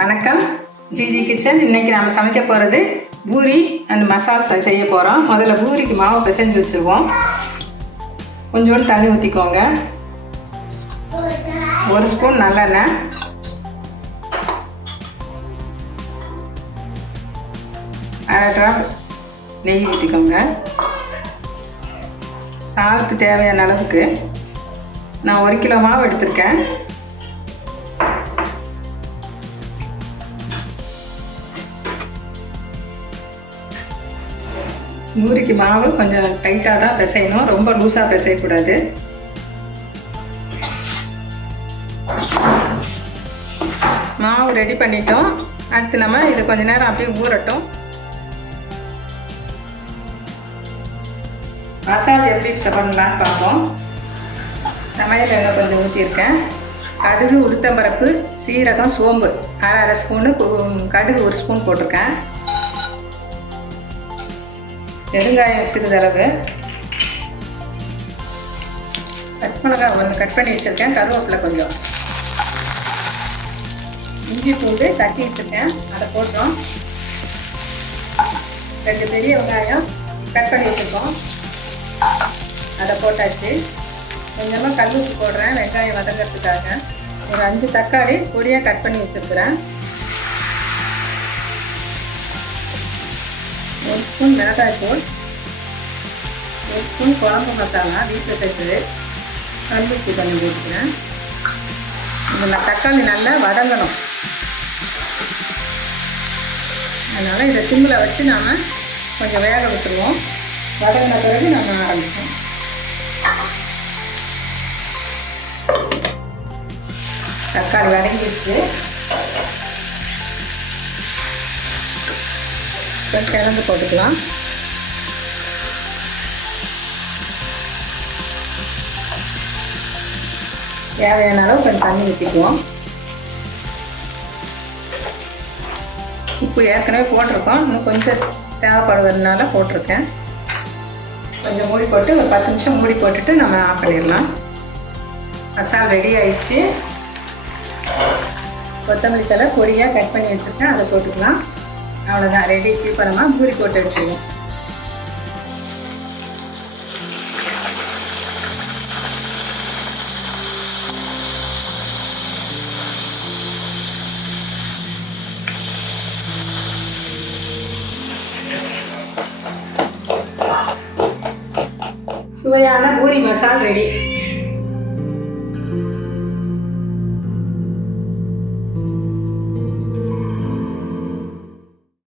வணக்கம், GG kitchen. இன்றைக்கி நம்ம சமைக்க போகிறது பூரி அண்ட் மசால் செய்ய போகிறோம். முதல்ல பூரிக்கு மாவை பிசைஞ்சு வச்சுருவோம். கொஞ்சோண்டு தண்ணி ஊற்றிக்கோங்க. 1 ஸ்பூன் நல்லெண்ணெய், அரை ட்ராப் நெய் ஊற்றிக்கோங்க. சால்ட்டு தேவையான அளவுக்கு. நான் 1 கிலோ மாவு எடுத்திருக்கேன். பூரிக்கு மாவு கொஞ்சம் டைட்டாக தான் பிசையணும், ரொம்ப லூஸாக பிசையக்கூடாது. மாவு ரெடி பண்ணிட்டோம். அடுத்து நம்ம இது கொஞ்ச நேரம் அப்படியே ஊறட்டும். மசாலா எப்படி பண்ணலான்னு பார்ப்போம். சமையல் எண்ணெய் கொஞ்சம் ஊற்றிருக்கேன். கடுகு, உளுத்தம்பருப்பு, சீரகம், சோம்பு அரை ஸ்பூனு, கடுகு 1 ஸ்பூன் போட்டிருக்கேன். பெருங்காயம் சிறிதளவு, பச்சை மிளகாய் 1 கட் பண்ணி வச்சுருக்கேன், கருவேப்பிலை கொஞ்சம், இஞ்சி பூண்டு தட்டி வச்சுருக்கேன், அதை போட்டோம். 2 பெரிய வெங்காயம் கட் பண்ணி வச்சுருக்கோம், அதை போட்டாச்சு. கொஞ்சமாக கல் உப்பு போடுறேன் வெங்காயம் வதங்கிறதுக்காக. ஒரு 5 தக்காளி பொடியாக கட் பண்ணி வச்சுருக்குறேன். 1 ஸ்பூன் மிளகாய்த்தூள், 1 ஸ்பூன் குழம்பு மசாலா வீட்டில் தைச்சது, கல் உப்பு பண்ணி போட்டுக்கிறேன். இந்த தக்காளி நல்லா வதங்கணும், அதனால் இதை சிம்மில் வச்சு நாம் கொஞ்சம் வேக விட்டுருவோம். வதங்கின பிறகு நம்ம ஆரம்பிப்போம். தக்காளி வதங்கிடுச்சு. கிழங்கு போட்டுக்கலாம். தேவையான அளவு கொஞ்சம் தண்ணி ஊற்றிக்குவோம். உப்பு ஏற்கனவே போட்டிருக்கோம், இன்னும் கொஞ்சம் தேவைப்படுகிறதுனால போட்டிருக்கேன். கொஞ்சம் மூடி போட்டு ஒரு 10 நிமிஷம் மூடி போட்டுட்டு நம்ம ஆஃப் பண்ணிடலாம். மசாலா ரெடி ஆயிடுச்சு. கொத்தமல்லி தழை பொடியாக கட் பண்ணி வச்சுருக்கேன், அதை போட்டுக்கலாம். அவ்வளோதான், ரெடி. இப்போ நம்ம பூரி போட்டு எடுத்துக்குவோம். சுவையான பூரி மசால் ரெடி.